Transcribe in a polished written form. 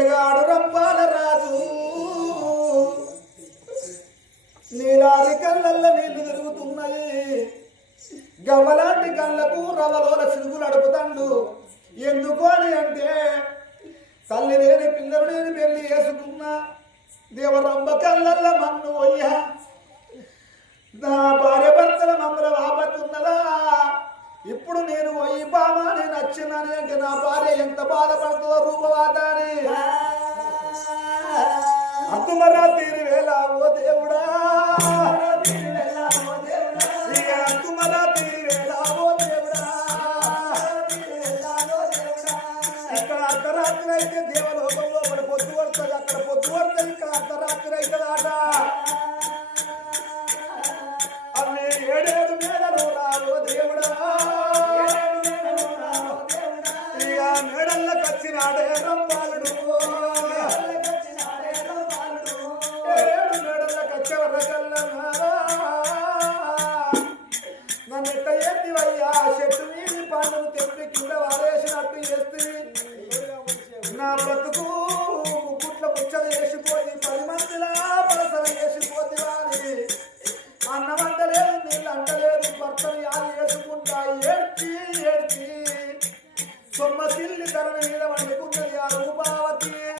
ఎగాడు రంపాల రాజు నీలాది కళ్ళల్లో నీళ్లు తిరుగుతున్నాయి గవ్వలాంటి కళ్ళకు రవలోల చిరుగులు అడుపుతాండు ఎందుకు అని అంటే తల్లి లేని పిల్లలు నేను పెళ్లి చేసుకున్నా దేవరమ్మ కళ్ళల్లో మన్ను అయ్యా నా భార్య భర్తల మమ్మల ఆపత్తున్నదా ఇప్పుడు నేను ఈ బామా నేను వచ్చినాని అంటే నా భార్య ఎంత బాధపడుతుందో రూపవాదాని అద్దుమరా తీరి వేళ ఓ దేవుడా అద్దుమరా తీరి వేళ ఓ దేవుడా ఇక్కడ అర్ధరాత్రి అయితే దేవలోకంలో మన పొద్దు పడుతుంది అక్కడ పొద్దు పడుతుంది ఇక్కడ అర్ధరాత్రి అవుతుంది ఆట అవి ఏడేడు మేడలు రావు దేవుడా ఇక మేడల్లోకి వచ్చినాడే రంపాలుడు ఏడు మేడల్లోకి వచ్చేవరకల్లా నన్ను ఎట్ట ఎత్తివయ్యా చెట్టు వీడి పండును తెప్పి కింద వారేసినట్టు చేస్తుంది నా బ్రతుకు ముక్కుట్ల ముచ్చలు వేసిపోయి 10 మందిలా పలసలు వేసిపోతే వారి అన్నం అంటలేదు నీళ్ళు అంటలేదు భర్తలు 5 ఏళ్ళు